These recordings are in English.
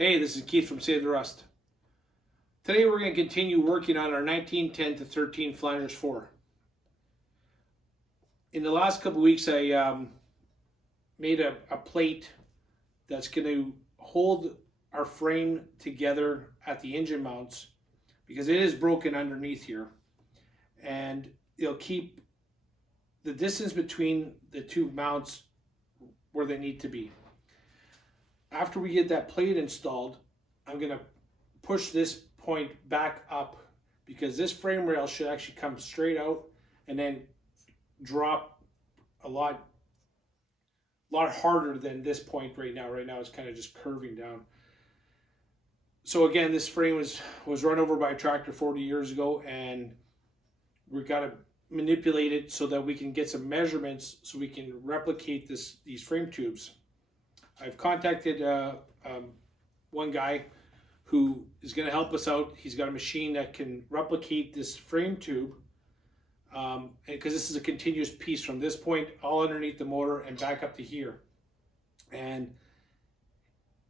Hey, this is Keith from Save the Rust. Today we're going to continue working on our 1910 to 13 Flanders 4. In the last couple weeks I made a plate that's going to hold our frame together at the engine mounts because it is broken underneath here, and it'll keep the distance between the two mounts where they need to be. After we get that plate installed, I'm going to push this point back up because this frame rail should actually come straight out and then drop a lot harder than this point right now. Right now it's kind of just curving down. So again, this frame was run over by a tractor 40 years ago, and we've got to manipulate it so that we can get some measurements so we can replicate these frame tubes. I've contacted one guy who is going to help us out. He's got a machine that can replicate this frame tube because this is a continuous piece from this point all underneath the motor and back up to here. And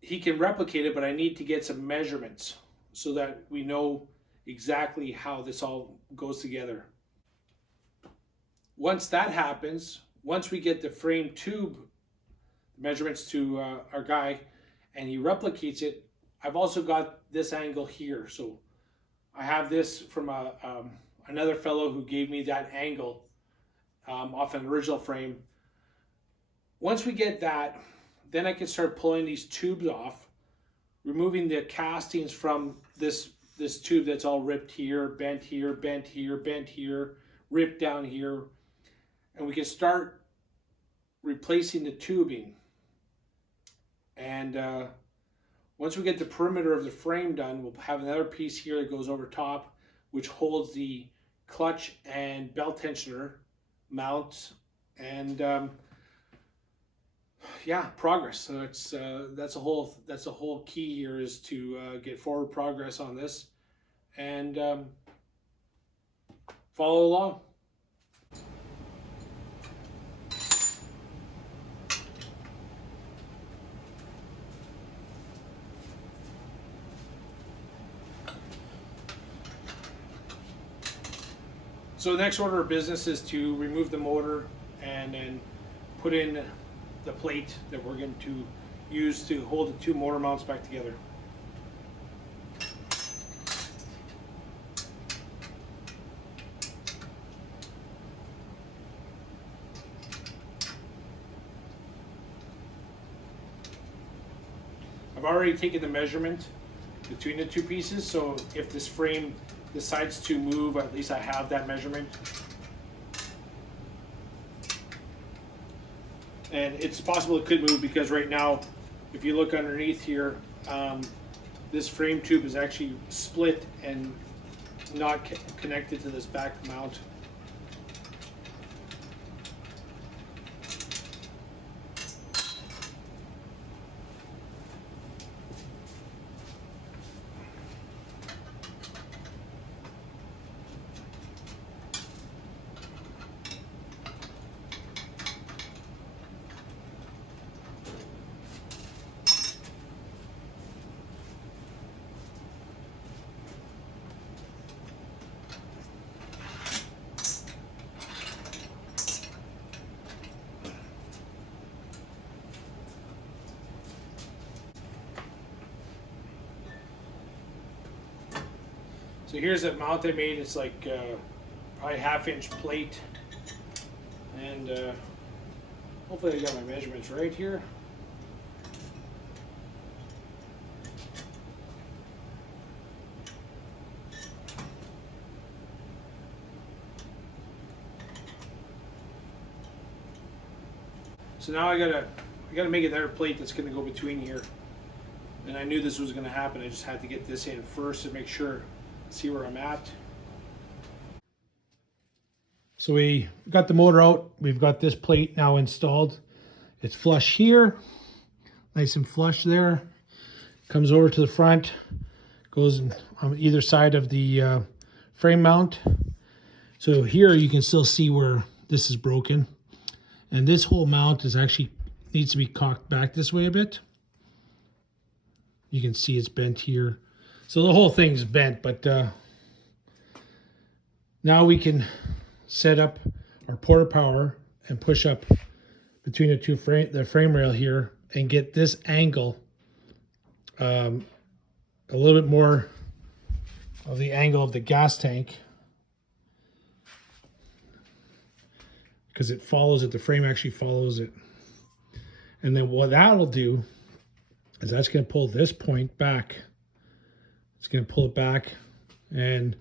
he can replicate it, but I need to get some measurements so that we know exactly how this all goes together. Once that happens, once we get the frame tube measurements to our guy and he replicates it, I've also got this angle here. So I have this from another fellow who gave me that angle off an original frame. Once we get that, then I can start pulling these tubes off, removing the castings from this tube that's all ripped here, bent here, bent here, bent here, ripped down here, and we can start replacing the tubing. And once we get the perimeter of the frame done, we'll have another piece here that goes over top, which holds the clutch and belt tensioner mounts. And yeah, progress. So it's that's a whole key here, is to get forward progress on this and follow along. So the next order of business is to remove the motor and then put in the plate that we're going to use to hold the two motor mounts back together. I've already taken the measurement between the two pieces, so if this frame decides to move, at least I have that measurement. And it's possible it could move because right now, if you look underneath here, this frame tube is actually split and not connected to this back mount. So here's a mount I made. It's like probably 1/2-inch plate, and hopefully I got my measurements right here. So now I gotta make another plate that's gonna go between here. And I knew this was gonna happen. I just had to get this in first to make sure, see where I'm at. So we got the motor out. We've got this plate now installed. It's flush here, nice and flush there. Comes over to the front, goes on either side of the frame mount. So here you can still see where this is broken. And this whole mount is actually needs to be cocked back this way a bit. You can see it's bent here. So the whole thing's bent, but now we can set up our porta power and push up between the frame rail here and get this angle a little bit more of the angle of the gas tank, because it follows it. The frame actually follows it. And then what that'll do is that's going to pull this point back. It's going to pull it back, and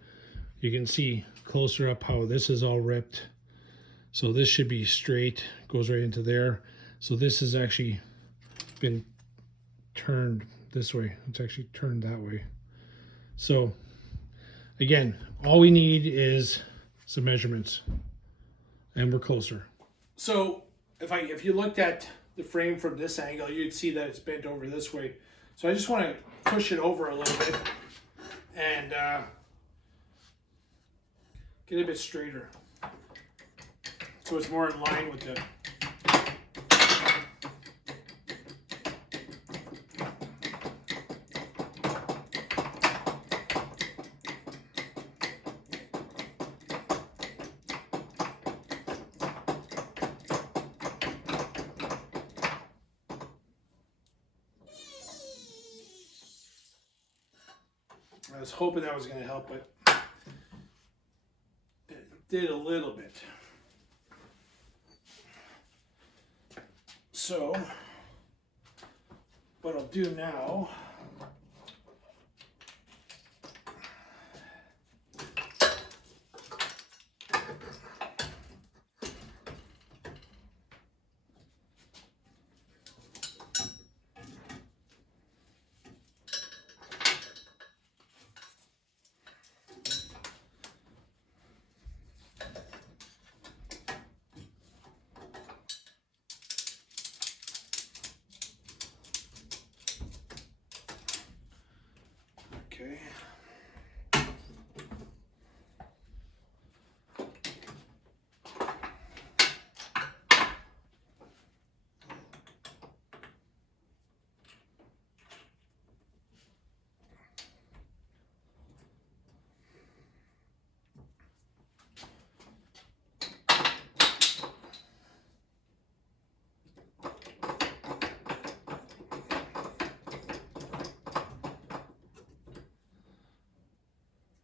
you can see closer up how this is all ripped. So this should be straight, goes right into there. So this has actually been turned this way. It's actually turned that way. So again, all we need is some measurements, and we're closer. So if you looked at the frame from this angle, you'd see that it's bent over this way. So I just want to push it over a little bit and get a bit straighter, so it's more in line with the I was hoping that was going to help, but it did a little bit. So what I'll do now, okay.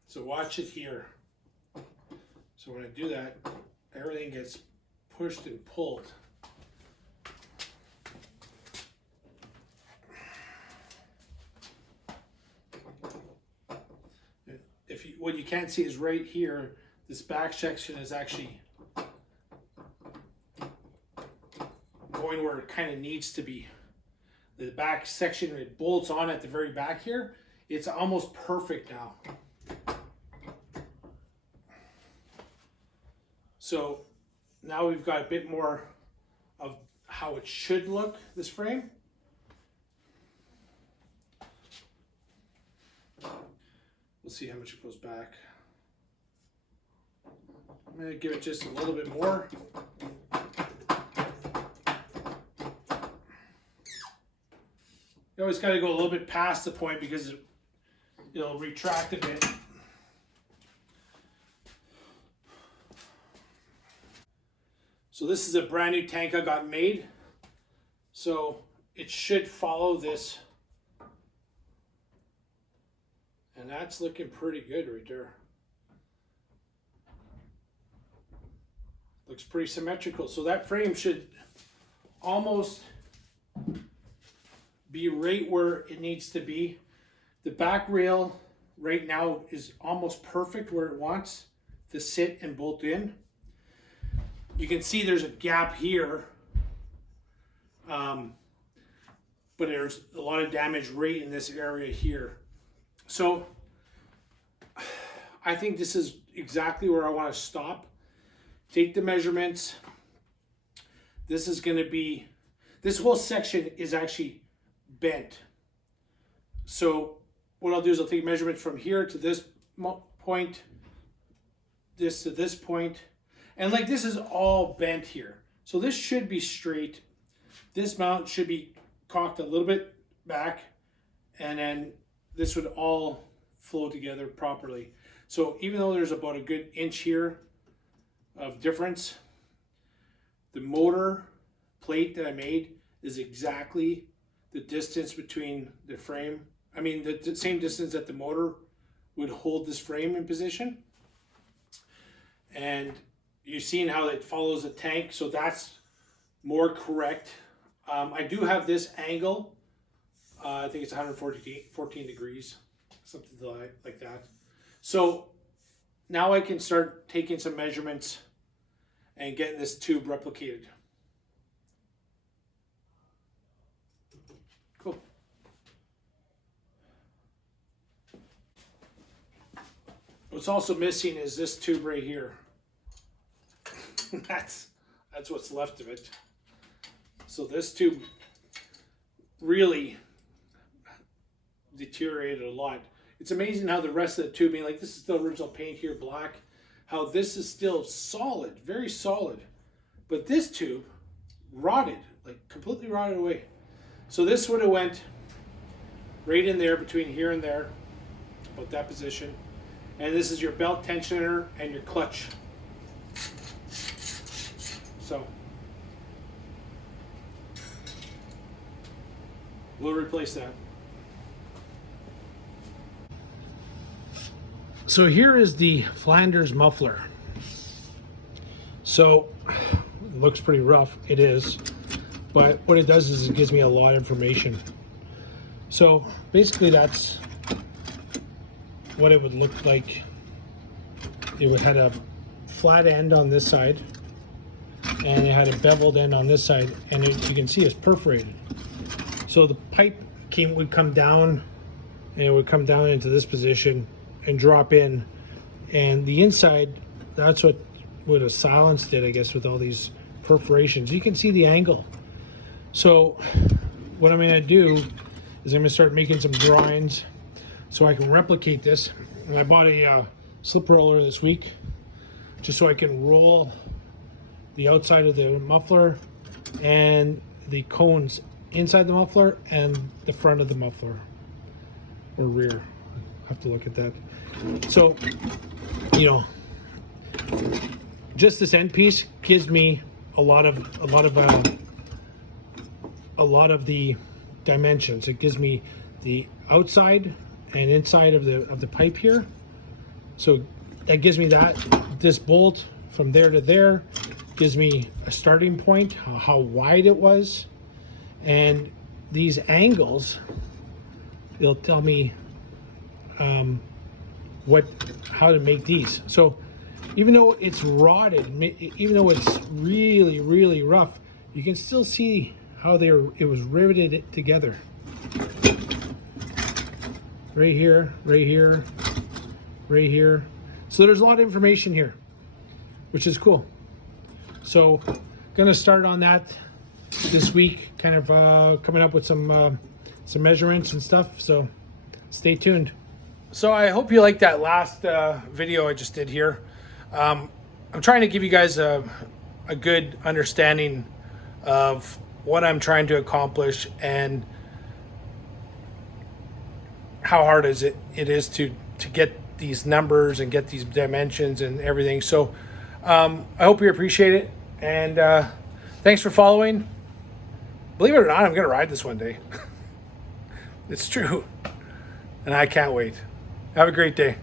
So watch it here. So when I do that, everything gets pushed and pulled. What you can't see is right here, this back section is actually going where it kind of needs to be. The back section, it bolts on at the very back here. It's almost perfect now. So now we've got a bit more of how it should look, this frame. We'll see how much it goes back. I'm going to give it just a little bit more. You always got to go a little bit past the point because it'll retract a bit. So this is a brand new tank I got made. So it should follow this. And that's looking pretty good right there. Looks pretty symmetrical. So that frame should almost be right where it needs to be. The back rail right now is almost perfect where it wants to sit and bolt in. You can see there's a gap here, but there's a lot of damage right in this area here. So I think this is exactly where I want to stop. Take the measurements. This is going to be, this whole section is actually bent. So what I'll do is I'll take measurements from here to this point, this to this point. And like this is all bent here. So this should be straight. This mount should be cocked a little bit back. and then this would all flow together properly. So even though there's about a good inch here of difference, the motor plate that I made is exactly the distance between the frame. I mean, the same distance that the motor would hold this frame in position. And you've seen how it follows the tank, so that's more correct. I do have this angle. I think it's 114 degrees, something like that. So now I can start taking some measurements and getting this tube replicated. Cool. What's also missing is this tube right here. That's what's left of it. So this tube really deteriorated a lot. It's amazing how the rest of the tubing, like this is the original paint here, black, how this is still solid, very solid. But this tube rotted, like completely rotted away. So this would have went right in there between here and there, about that position. And this is your belt tensioner and your clutch. So we'll replace that. So here is the Flanders muffler. So it looks pretty rough, it is, but what it does is it gives me a lot of information. So basically that's what it would look like. It would have a flat end on this side, and it had a beveled end on this side, and you can see it's perforated. So the pipe would come down, and it would come down into this position and drop in, and the inside, that's what a silence did, I guess, with all these perforations. You can see the angle. So what I'm going to do is I'm going to start making some drawings so I can replicate this. And I bought a slip roller this week just so I can roll the outside of the muffler and the cones inside the muffler and the front of the muffler, or rear. I have to look at that. So, you know, just this end piece gives me a lot of the dimensions. It gives me the outside and inside of the pipe here. So that gives me that. This bolt from there to there gives me a starting point, how wide it was, and these angles, it'll tell me how to make these. So even though it's rotted, even though it's really, really rough, you can still see how it was riveted together. Right here, right here, right here. So there's a lot of information here, which is cool. So gonna start on that this week, kind of coming up with some measurements and stuff. So stay tuned. So I hope you liked that last video I just did here. I'm trying to give you guys a good understanding of what I'm trying to accomplish and how hard it is to get these numbers and get these dimensions and everything. So I hope you appreciate it, and thanks for following. Believe it or not, I'm gonna ride this one day. It's true, and I can't wait. Have a great day.